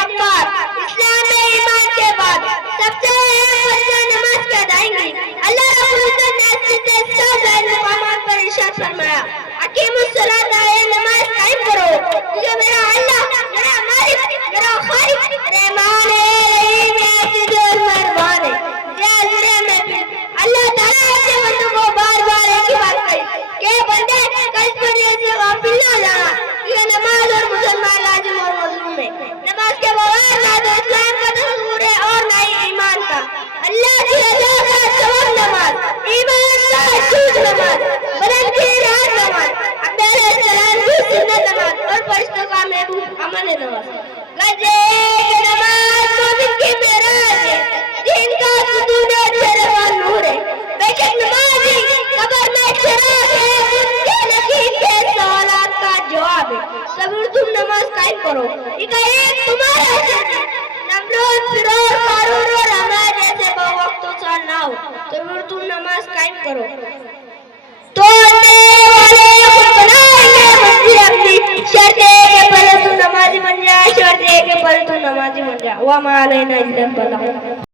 वक़ार। इस्लाम में ईमान के बाद सबसे अहम वजह नमाज की अदायगी। अल्लाह रब्बुल इज्जत ने इससे ज़ाहिर मकामात पर इरशाद फरमाया, अकीमुस्सलात, नमाज कायम करो, क्योंकि मेरा अल्लाह, मेरा मालिक, मेरा खालिक रहमान है, रहीम है, सिद्दीक़ मेहरबान है। अल्लाह ताला ऐसे बंदों को बार बार एक ही बात कही कि बंदे कल पढ़ने से गाफिल ना हो जाना, ये नमाज और मुसलमान लाजिम और मज़लूम है। नमाज के बगैर ना तो इस्लाम का तस्वुर है और ना ही ईमान का। अल्लाह की रज़ा का सबब नमाज, ईमान का अशूद नमाज, बदन की राहत नमाज, अब्दुल सलाम की सुन्नत नमाज और फरिश्तों का महबूब अमल नमाज। गजे नमाज मोमिन की मेराज है, दीन का सुतून और शरफ और नूर है। बेशक नमाज़ी कब्र में चिराग है, उनके नकीब के सवालात का जवाब है। ज़रूर तुम नमाज कायम करो, इनका एक तुम्हारा असर है। नमरूद, फिरौन, कारून और हमारे जैसे बहुवक्तों सा ना हो, ज़रूर तुम नमाज कायम करो। तोड़ने वाले खुद बनाएंगे मंजिल अपनी, शर्त है कि पहले तू नमाजी बन जा, शर्त है कि पहले तू नमाजी बन जा। वमा अलैना इल्लल बलाग।